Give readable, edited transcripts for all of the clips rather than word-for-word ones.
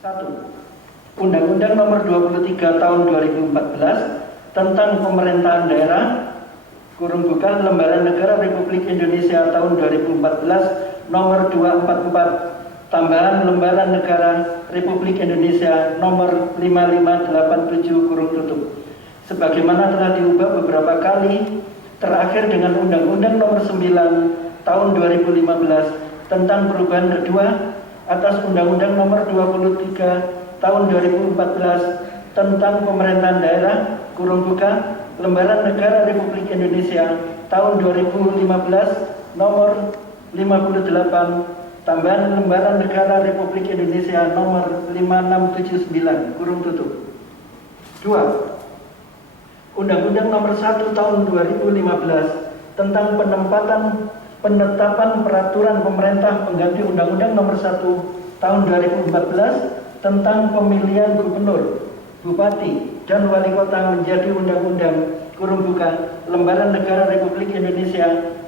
1. Undang-Undang Nomor 23 Tahun 2014 tentang Pemerintahan Daerah (Lembaran Negara Republik Indonesia Tahun 2014 Nomor 244) tambahan Lembaran Negara Republik Indonesia Nomor 5587 sebagaimana telah diubah beberapa kali, terakhir dengan Undang-Undang Nomor 9 Tahun 2015 tentang perubahan kedua atas Undang-Undang Nomor 23 Tahun 2014 tentang Pemerintahan Daerah Lembaran Negara Republik Indonesia Tahun 2015 Nomor 58 tambahan Lembaran Negara Republik Indonesia Nomor 5679 2. Undang-Undang Nomor 1 Tahun 2015 tentang penetapan peraturan pemerintah pengganti Undang-Undang Nomor 1 Tahun 2014 tentang pemilihan gubernur, bupati, dan wali kota menjadi Undang-Undang Lembaran Negara Republik Indonesia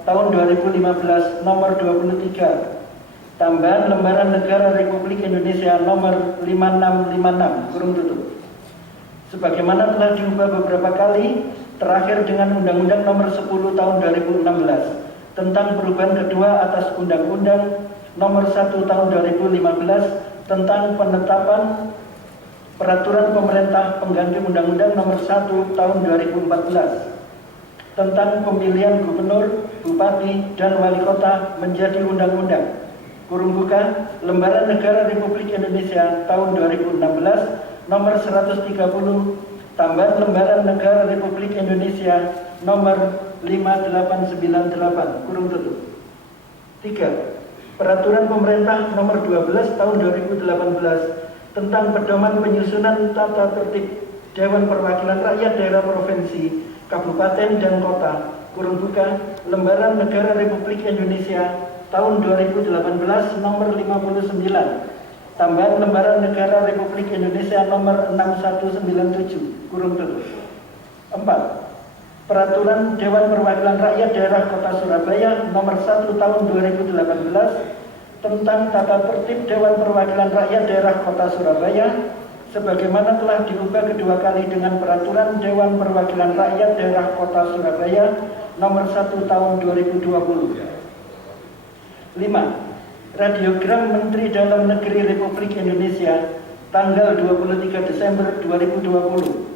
Tahun 2015 Nomor 23 tambahan Lembaran Negara Republik Indonesia Nomor 5656 sebagaimana telah diubah beberapa kali, terakhir dengan Undang-Undang Nomor 10 Tahun 2016 tentang perubahan kedua atas Undang-Undang Nomor 1 Tahun 2015 tentang penetapan peraturan pemerintah pengganti Undang-Undang Nomor 1 Tahun 2014 tentang pemilihan gubernur, bupati, dan wali kota menjadi Undang-Undang Lembaran Negara Republik Indonesia Tahun 2016 Nomor 130 tambahan Lembaran Negara Republik Indonesia Nomor 5898 3. Peraturan Pemerintah Nomor 12 Tahun 2018 tentang pedoman penyusunan tata tertib Dewan Perwakilan Rakyat Daerah Provinsi, Kabupaten, dan Kota Lembaran Negara Republik Indonesia Tahun 2018 Nomor 59 tambahan Lembaran Negara Republik Indonesia Nomor 6197 4. Peraturan Dewan Perwakilan Rakyat Daerah Kota Surabaya Nomor 1 Tahun 2018 tentang tata tertib Dewan Perwakilan Rakyat Daerah Kota Surabaya sebagaimana telah diubah kedua kali dengan Peraturan Dewan Perwakilan Rakyat Daerah Kota Surabaya Nomor 1 Tahun 2020. 5. Radiogram Menteri Dalam Negeri Republik Indonesia tanggal 23 Desember 2020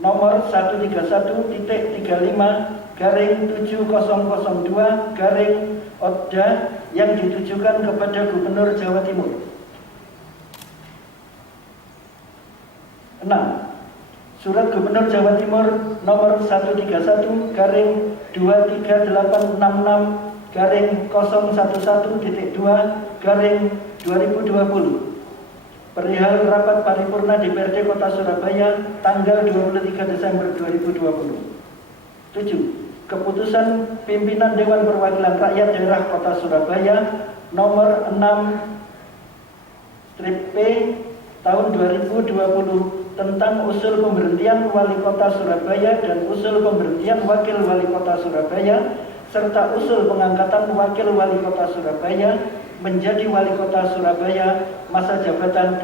nomor 131-35-7002-ODA yang ditujukan kepada Gubernur Jawa Timur. 6. Surat Gubernur Jawa Timur nomor 131-011-2-2020 perihal rapat paripurna DPRD Kota Surabaya tanggal 23 Desember 2020. 7. Keputusan Pimpinan Dewan Perwakilan Rakyat Daerah Kota Surabaya nomor 6/P tahun 2020 tentang usul pemberhentian Wali Kota Surabaya dan usul pemberhentian Wakil Wali Kota Surabaya serta usul pengangkatan Wakil Wali Kota Surabaya menjadi Wali Kota Surabaya masa jabatan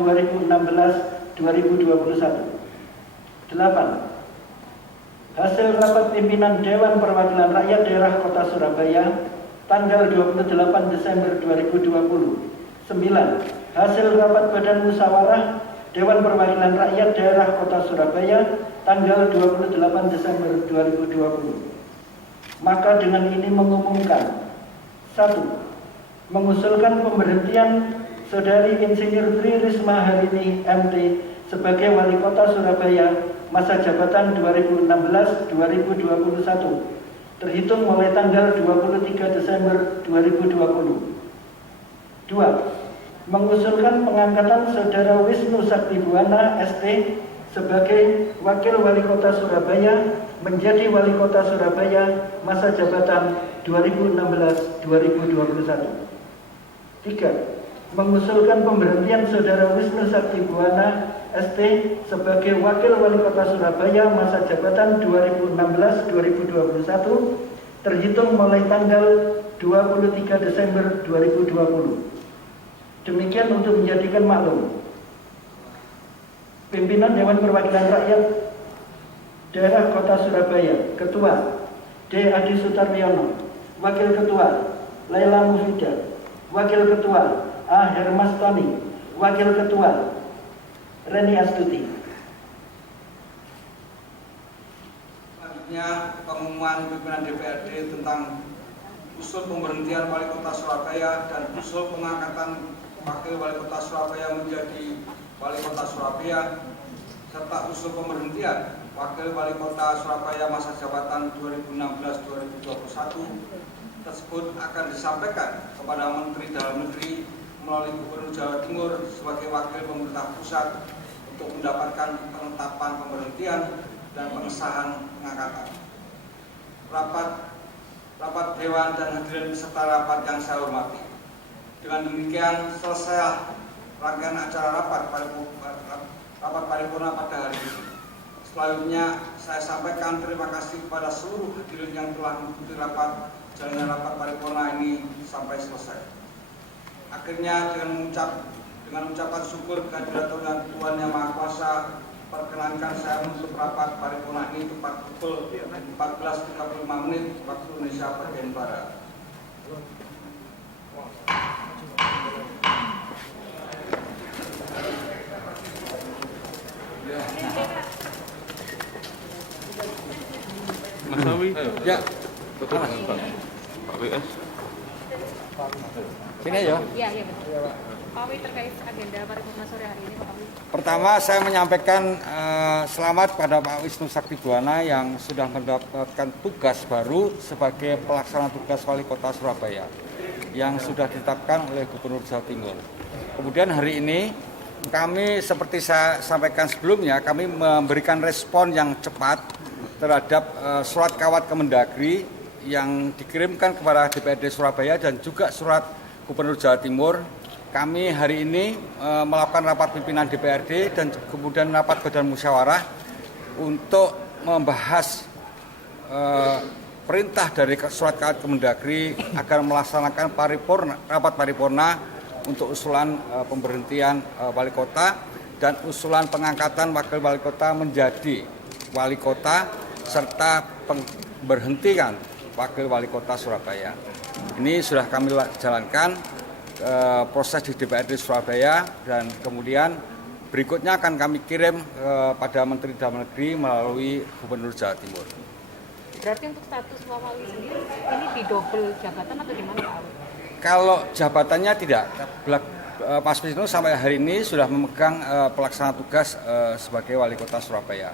2016-2021. 8. Hasil rapat pimpinan Dewan Perwakilan Rakyat Daerah Kota Surabaya tanggal 28 Desember 2020. 9. Hasil rapat Badan Musyawarah Dewan Perwakilan Rakyat Daerah Kota Surabaya tanggal 28 Desember 2020. Maka dengan ini mengumumkan 1. Mengusulkan pemberhentian Saudari Insinyur Tri Risma Harini MT sebagai Wali Kota Surabaya masa jabatan 2016-2021 terhitung mulai tanggal 23 Desember 2020. 2. Mengusulkan pengangkatan Saudara Wisnu Saktibuwana ST sebagai Wakil Wali Kota Surabaya menjadi Wali Kota Surabaya masa jabatan 2016-2021. 3. Mengusulkan pemberhentian Saudara Wisnu Saktibuwana ST sebagai Wakil Wali Kota Surabaya masa jabatan 2016-2021 terhitung mulai tanggal 23 Desember 2020. Demikian untuk menjadikan maklum Pimpinan Dewan Perwakilan Rakyat Daerah Kota Surabaya, Ketua D. Adi Sutaryono, Wakil Ketua Laila Mufidah, Wakil Ketua A. Hermas Tani, Wakil Ketua Reni Astuti. Selanjutnya pengumuman pimpinan DPRD tentang usul pemberhentian Wali Kota Surabaya dan usul pengangkatan Wakil Wali Kota Surabaya menjadi Wali Kota Surabaya serta usul pemberhentian Wakil Wali Kota Surabaya masa jabatan 2016-2021 tersebut akan disampaikan kepada Menteri Dalam Negeri melalui Gubernur Jawa Timur sebagai Wakil Pemerintah Pusat untuk mendapatkan penetapan pemberhentian dan pengesahan pengangkatan. Rapat Dewan dan hadirin peserta rapat yang saya hormati. Dengan demikian selesai rangkaian acara rapat paripurna pada hari ini. Selanjutnya saya sampaikan terima kasih kepada seluruh hadirin yang telah mengikuti jalannya rapat paripurna ini sampai selesai. Akhirnya dengan ucapan syukur kehadirat Tuhan Yang Maha Kuasa, perkenankan saya menutup rapat paripurna ini tepat pukul 14.35 waktu Indonesia bagian Barat. Mas Awi, Ya, betul Pak WS. sini ya. Iya, iya betul. Pak Awi terkait agenda paripurna sore hari ini, Pak Awi. Pertama saya menyampaikan selamat pada Pak Wisnu Saktibuana yang sudah mendapatkan tugas baru sebagai pelaksana tugas Wali Kota Surabaya yang sudah ditetapkan oleh Gubernur Jawa Timur. Kemudian hari ini kami seperti saya sampaikan sebelumnya, kami memberikan respon yang cepat terhadap surat kawat Kemendagri yang dikirimkan kepada DPRD Surabaya dan juga surat Gubernur Jawa Timur. Kami hari ini melakukan rapat pimpinan DPRD dan kemudian rapat badan musyawarah untuk membahas perintah dari surat kawat Kemendagri agar melaksanakan rapat paripurna untuk usulan pemberhentian wali kota dan usulan pengangkatan wakil wali kota menjadi wali kota serta pemberhentian wakil wali kota Surabaya. Ini sudah kami jalankan proses di DPRD Surabaya dan kemudian berikutnya akan kami kirim pada Menteri Dalam Negeri melalui Gubernur Jawa Timur. Berarti untuk status Pak Awi sendiri ini didobel jabatan atau gimana Pak Awi? Kalau jabatannya tidak, Mas Wisnu sampai hari ini sudah memegang pelaksana tugas sebagai wali kota Surabaya.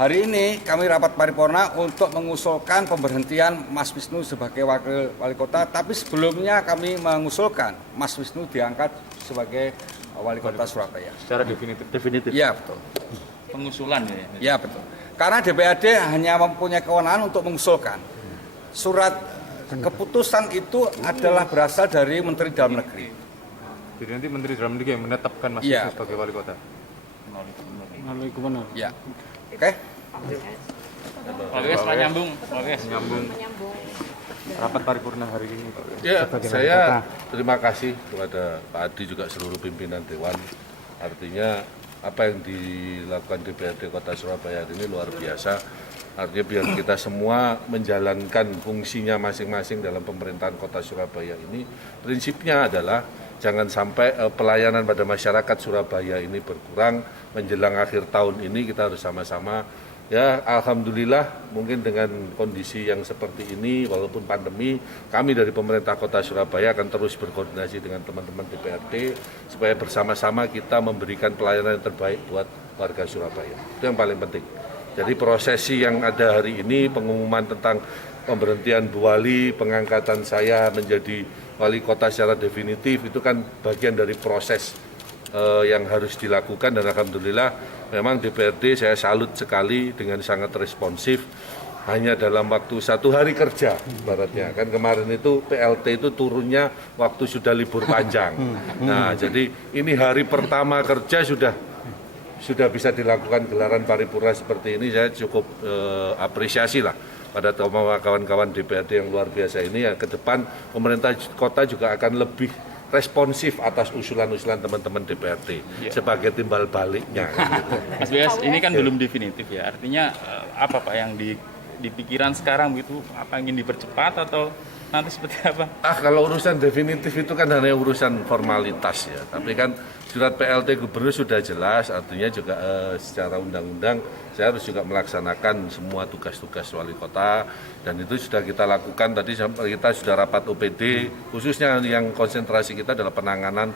Hari ini kami rapat paripurna untuk mengusulkan pemberhentian Mas Wisnu sebagai wakil wali kota, tapi sebelumnya kami mengusulkan Mas Wisnu diangkat sebagai wali kota Surabaya. Secara definitif. Ya betul. Pengusulan ya. Ya betul. Karena DPRD hanya mempunyai kewenangan untuk mengusulkan. Surat keputusan itu adalah berasal dari Menteri Dalam Negeri. Jadi nanti Menteri Dalam Negeri yang menetapkan Mas Ya. Wisnu sebagai wali kota. Melalui gubernur. Ya. Oke. Pak WS nyambung. Menyambung. Rapat paripurna hari ini Pak WS. Ya, Ya, saya terima kasih kepada Pak Adi juga seluruh pimpinan Dewan. Artinya apa yang dilakukan DPRD Kota Surabaya ini luar biasa. Artinya biar kita semua menjalankan fungsinya masing-masing dalam pemerintahan Kota Surabaya ini. Prinsipnya adalah jangan sampai pelayanan pada masyarakat Surabaya ini berkurang menjelang akhir tahun ini. Kita harus sama-sama, ya alhamdulillah mungkin dengan kondisi yang seperti ini walaupun pandemi, kami dari pemerintah Kota Surabaya akan terus berkoordinasi dengan teman-teman DPRD supaya bersama-sama kita memberikan pelayanan yang terbaik buat warga Surabaya. Itu yang paling penting. Jadi prosesi yang ada hari ini, pengumuman tentang pemberhentian Bu Wali, pengangkatan saya menjadi wali kota secara definitif, itu kan bagian dari proses yang harus dilakukan dan alhamdulillah memang DPRD saya salut sekali dengan sangat responsif hanya dalam waktu 1 hari kerja baratnya. Kan kemarin itu PLT itu turunnya waktu sudah libur panjang. Nah jadi ini hari pertama kerja sudah bisa dilakukan gelaran paripurna seperti ini. Saya cukup apresiasi lah pada kawan-kawan DPRD yang luar biasa ini. Ya, ke depan pemerintah kota juga akan lebih responsif atas usulan-usulan teman-teman DPRD sebagai timbal baliknya. Gitu. Mas BS, ini kan belum definitif ya, artinya apa Pak yang di pikiran sekarang gitu, apa ingin dipercepat atau nanti seperti apa? Kalau urusan definitif itu kan hanya urusan formalitas ya, tapi kan surat PLT Gubernur sudah jelas, artinya juga secara undang-undang saya harus juga melaksanakan semua tugas-tugas wali kota, dan itu sudah kita lakukan. Tadi kita sudah rapat OPD, khususnya yang konsentrasi kita adalah penanganan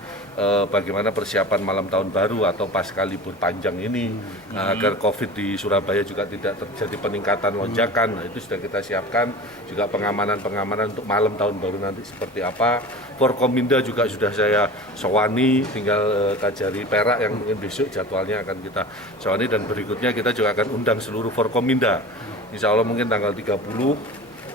bagaimana persiapan malam tahun baru atau pasca libur panjang ini, agar COVID di Surabaya juga tidak terjadi peningkatan lonjakan. Nah, itu sudah kita siapkan, juga pengamanan-pengamanan untuk malam tahun baru nanti seperti apa. Forkominda juga sudah saya sowani, tinggal Kajari Perak yang mungkin besok jadwalnya akan kita sowani, dan berikutnya kita juga akan undang seluruh Forkominda. Insya Allah mungkin tanggal 30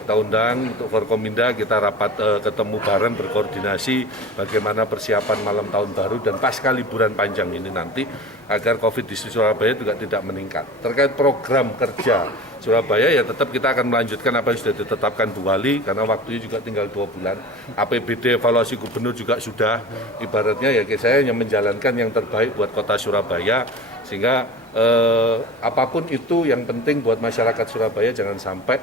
kita undang untuk Forkominda, kita rapat ketemu bareng berkoordinasi bagaimana persiapan malam tahun baru dan pasca liburan panjang ini nanti agar COVID di Surabaya juga tidak meningkat. Terkait program kerja Surabaya ya tetap kita akan melanjutkan apa yang sudah ditetapkan Bu Wali, karena waktunya juga tinggal 2 bulan. APBD evaluasi gubernur juga sudah, ibaratnya ya saya hanya menjalankan yang terbaik buat kota Surabaya, sehingga apapun itu yang penting buat masyarakat Surabaya jangan sampai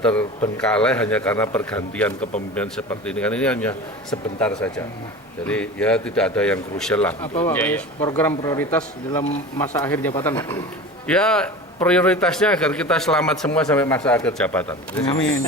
terbengkalai hanya karena pergantian kepemimpinan seperti ini, kan ini hanya sebentar saja. Jadi ya tidak ada yang krusial lah. Apa Pak, program prioritas dalam masa akhir jabatan? Ya prioritasnya agar kita selamat semua sampai masa akhir jabatan. Amin.